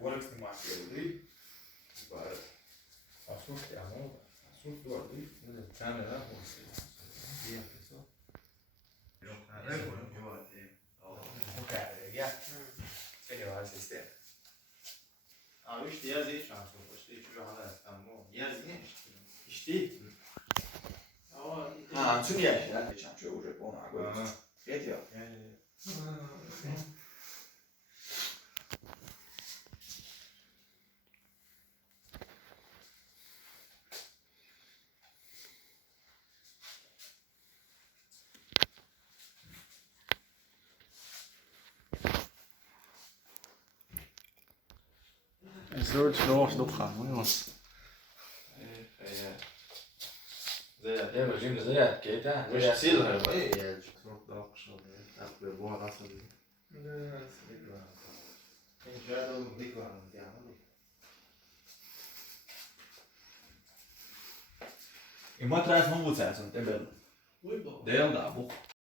ورقة المعسكري ascoltiamo ascolto il camera ok ya خیلی واسه سیستم işte yaz iyi şansı oldu. İşte şu hala İstanbul. Yaz yine işte. İşte. Ah, tu riesci a diciamo c'è un buono. Vedi? Een soort doors opgaan, hoor jongens. Ja, maar zien we ze ja, kijk daar. مش تصير هاي يعني شو ضاق شو أكبر بوها راسه دي. إن شاء الله ذيك واحد يعني. E mo atrás vamos usar, só não tem belo. Muito bom. Daí não dá,